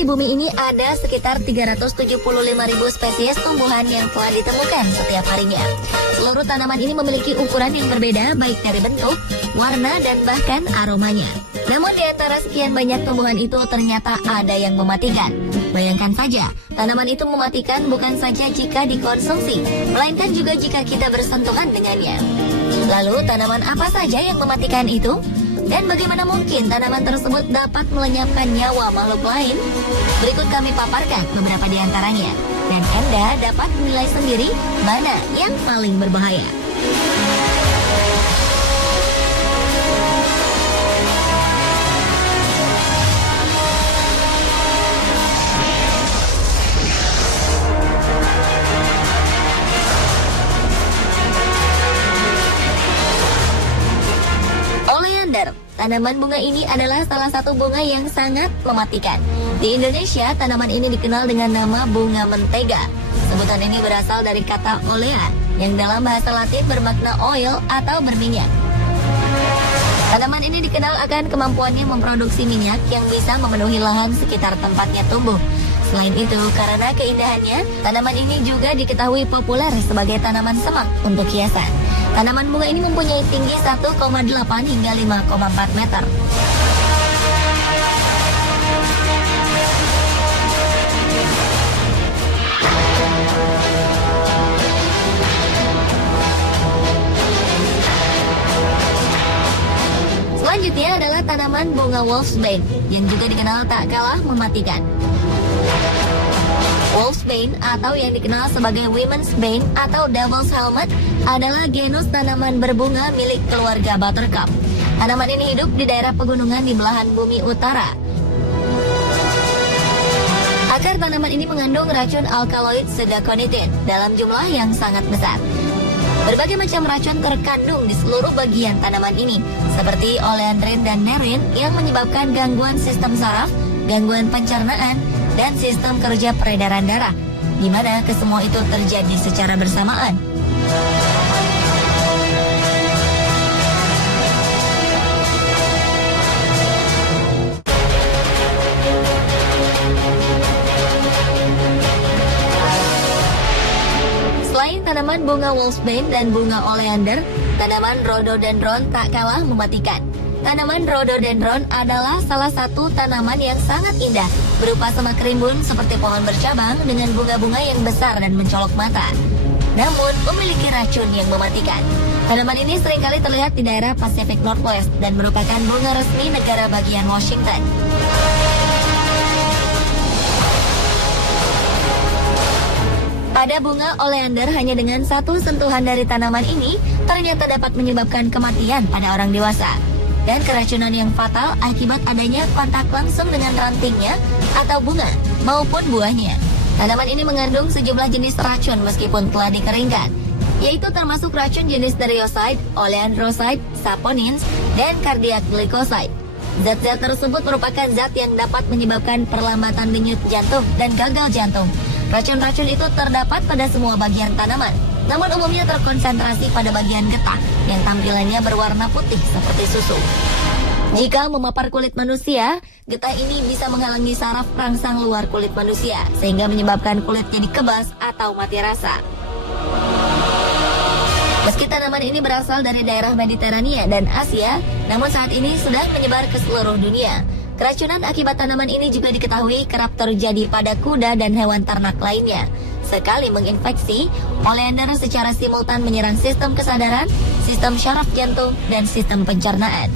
di bumi ini ada sekitar 375.000 spesies tumbuhan yang telah ditemukan setiap harinya. Seluruh tanaman ini memiliki ukuran yang berbeda baik dari bentuk, warna, dan bahkan aromanya. Namun di antara sekian banyak tumbuhan itu ternyata ada yang mematikan. Bayangkan saja, tanaman itu mematikan bukan saja jika dikonsumsi, melainkan juga jika kita bersentuhan dengannya. Lalu tanaman apa saja yang mematikan itu? Dan bagaimana mungkin tanaman tersebut dapat melenyapkan nyawa makhluk lain? Berikut kami paparkan beberapa di antaranya. Dan Anda dapat menilai sendiri mana yang paling berbahaya. Oleander. Tanaman bunga ini adalah salah satu bunga yang sangat mematikan. Di Indonesia, tanaman ini dikenal dengan nama bunga mentega. Sebutan ini berasal dari kata olea, yang dalam bahasa Latin bermakna oil atau berminyak. Tanaman ini dikenal akan kemampuannya memproduksi minyak yang bisa memenuhi lahan sekitar tempatnya tumbuh. Selain itu, karena keindahannya, tanaman ini juga diketahui populer sebagai tanaman semak untuk hiasan. Tanaman bunga ini mempunyai tinggi 1,8 hingga 5,4 meter. Selanjutnya adalah tanaman bunga wolfsbane yang juga dikenal tak kalah mematikan. Wolfsbane atau yang dikenal sebagai women's bane atau devil's helmet adalah genus tanaman berbunga milik keluarga buttercup. Tanaman ini hidup di daerah pegunungan di belahan bumi utara. Akar tanaman ini mengandung racun alkaloid sedaconitin dalam jumlah yang sangat besar. Berbagai macam racun terkandung di seluruh bagian tanaman ini, seperti oleandrin dan nerin yang menyebabkan gangguan sistem saraf, gangguan pencernaan, dan sistem kerja peredaran darah, di mana kesemua itu terjadi secara bersamaan. Selain tanaman bunga wolfsbane dan bunga oleander, tanaman rhododendron tak kalah mematikan. Tanaman rhododendron adalah salah satu tanaman yang sangat indah, berupa semak rimbun seperti pohon bercabang dengan bunga-bunga yang besar dan mencolok mata. Namun, memiliki racun yang mematikan. Tanaman ini seringkali terlihat di daerah Pacific Northwest dan merupakan bunga resmi negara bagian Washington. Pada bunga oleander, hanya dengan satu sentuhan dari tanaman ini, ternyata dapat menyebabkan kematian pada orang dewasa. Dan keracunan yang fatal akibat adanya kontak langsung dengan rantingnya atau bunga maupun buahnya. Tanaman ini mengandung sejumlah jenis racun meskipun telah dikeringkan, yaitu termasuk racun jenis therioside, oleandroside, saponins, dan cardiac glycoside. Zat-zat tersebut merupakan zat yang dapat menyebabkan perlambatan denyut jantung dan gagal jantung. Racun-racun itu terdapat pada semua bagian tanaman, namun umumnya terkonsentrasi pada bagian getah yang tampilannya berwarna putih seperti susu. Jika memapar kulit manusia, getah ini bisa menghalangi saraf perangsang luar kulit manusia, sehingga menyebabkan kulit jadi kebas atau mati rasa. Meski tanaman ini berasal dari daerah Mediterania dan Asia, namun saat ini sudah menyebar ke seluruh dunia. Keracunan akibat tanaman ini juga diketahui kerap terjadi pada kuda dan hewan ternak lainnya. Sekali menginfeksi, oleander secara simultan menyerang sistem kesadaran, sistem syaraf jantung, dan sistem pencernaan.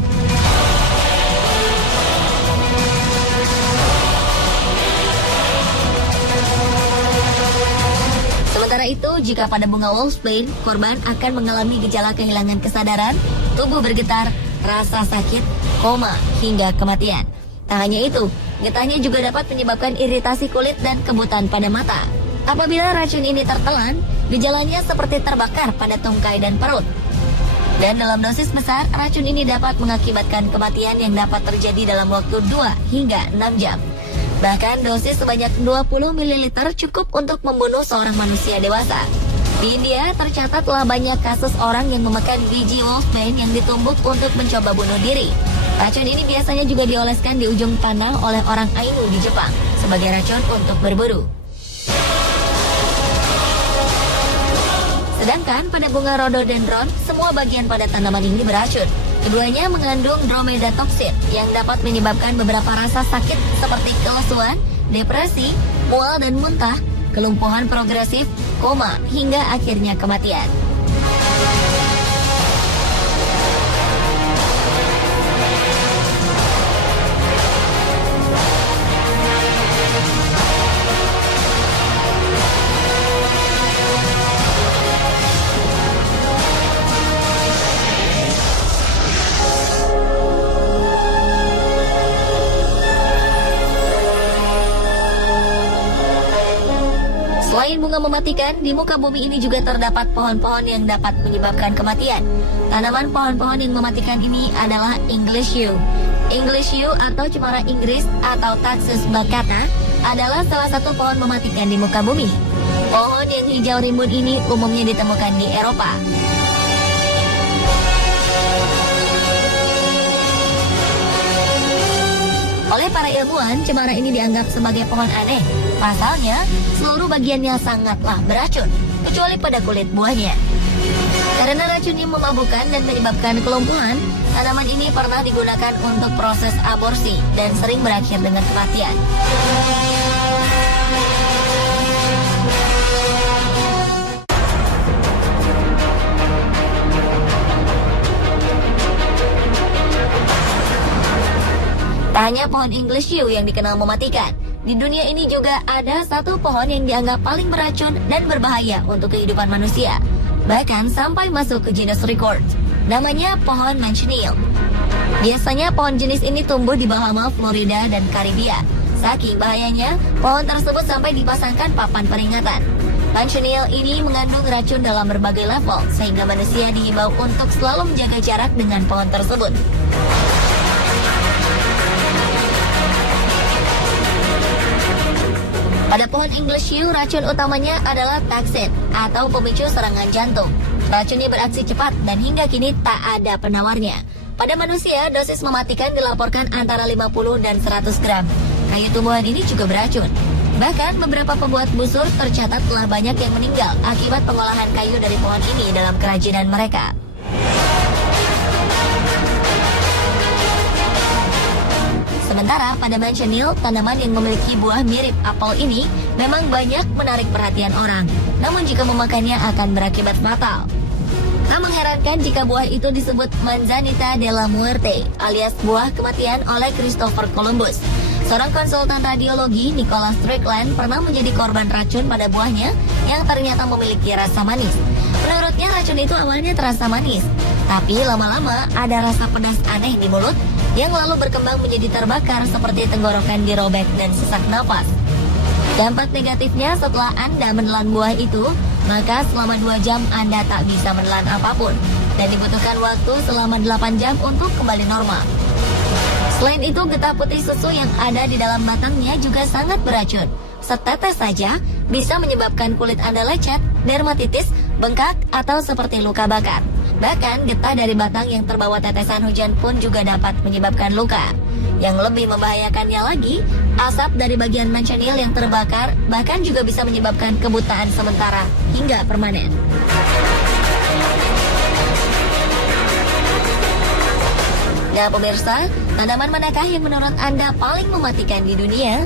Sementara itu, jika pada bunga wolfsbane, korban akan mengalami gejala kehilangan kesadaran, tubuh bergetar, rasa sakit, koma, hingga kematian. Tak hanya itu, getahnya juga dapat menyebabkan iritasi kulit dan kebutaan pada mata. Apabila racun ini tertelan, gejalanya seperti terbakar pada tungkai dan perut. Dan dalam dosis besar, racun ini dapat mengakibatkan kematian yang dapat terjadi dalam waktu 2 hingga 6 jam. Bahkan dosis sebanyak 20 ml cukup untuk membunuh seorang manusia dewasa. Di India, tercatat telah banyak kasus orang yang memakan biji wolfsbane yang ditumbuk untuk mencoba bunuh diri. Racun ini biasanya juga dioleskan di ujung tanah oleh orang Ainu di Jepang sebagai racun untuk berburu. Sedangkan pada bunga rhododendron, semua bagian pada tanaman ini beracun. Keduanya mengandung dromedatoxin yang dapat menyebabkan beberapa rasa sakit seperti kelesuan, depresi, mual dan muntah, kelumpuhan progresif, koma, hingga akhirnya kematian. Selain bunga mematikan, di muka bumi ini juga terdapat pohon-pohon yang dapat menyebabkan kematian. Tanaman pohon-pohon yang mematikan ini adalah English yew. English yew atau cemara Inggris atau Taxus baccata adalah salah satu pohon mematikan di muka bumi. Pohon yang hijau rimbun ini umumnya ditemukan di Eropa. Oleh para ilmuwan, cemara ini dianggap sebagai pohon aneh. Pasalnya, seluruh bagiannya sangatlah beracun, kecuali pada kulit buahnya. Karena racunnya memabukkan dan menyebabkan kelumpuhan, tanaman ini pernah digunakan untuk proses aborsi dan sering berakhir dengan kematian. Tak hanya pohon English yew yang dikenal mematikan, di dunia ini juga ada satu pohon yang dianggap paling beracun dan berbahaya untuk kehidupan manusia, bahkan sampai masuk ke Guinness Record. Namanya pohon manchineel. Biasanya pohon jenis ini tumbuh di Bahama, Florida, dan Karibia. Saking bahayanya, pohon tersebut sampai dipasangkan papan peringatan. Manchineel ini mengandung racun dalam berbagai level, sehingga manusia diimbau untuk selalu menjaga jarak dengan pohon tersebut. Pada pohon English yew, racun utamanya adalah taksin atau pemicu serangan jantung. Racunnya beraksi cepat dan hingga kini tak ada penawarnya. Pada manusia, dosis mematikan dilaporkan antara 50 dan 100 gram. Kayu tumbuhan ini juga beracun. Bahkan beberapa pembuat busur tercatat telah banyak yang meninggal akibat pengolahan kayu dari pohon ini dalam kerajinan mereka. Sementara pada manchineel, tanaman yang memiliki buah mirip apel ini memang banyak menarik perhatian orang. Namun jika memakannya akan berakibat fatal. Tak mengherankan jika buah itu disebut Manzanita de la Muerte alias buah kematian oleh Christopher Columbus. Seorang konsultan radiologi, Nicholas Strickland, pernah menjadi korban racun pada buahnya yang ternyata memiliki rasa manis. Menurutnya racun itu awalnya terasa manis, tapi lama-lama ada rasa pedas aneh di mulut yang lalu berkembang menjadi terbakar seperti tenggorokan dirobek dan sesak napas. Dampak negatifnya setelah Anda menelan buah itu, maka selama 2 jam Anda tak bisa menelan apapun dan dibutuhkan waktu selama 8 jam untuk kembali normal. Selain itu, getah putih susu yang ada di dalam batangnya juga sangat beracun. Setetes saja bisa menyebabkan kulit Anda lecet, dermatitis, bengkak, atau seperti luka bakar. Bahkan getah dari batang yang terbawa tetesan hujan pun juga dapat menyebabkan luka. Yang lebih membahayakannya lagi, asap dari bagian manchineel yang terbakar bahkan juga bisa menyebabkan kebutaan sementara hingga permanen. Nah pemirsa, tanaman manakah yang menurut Anda paling mematikan di dunia?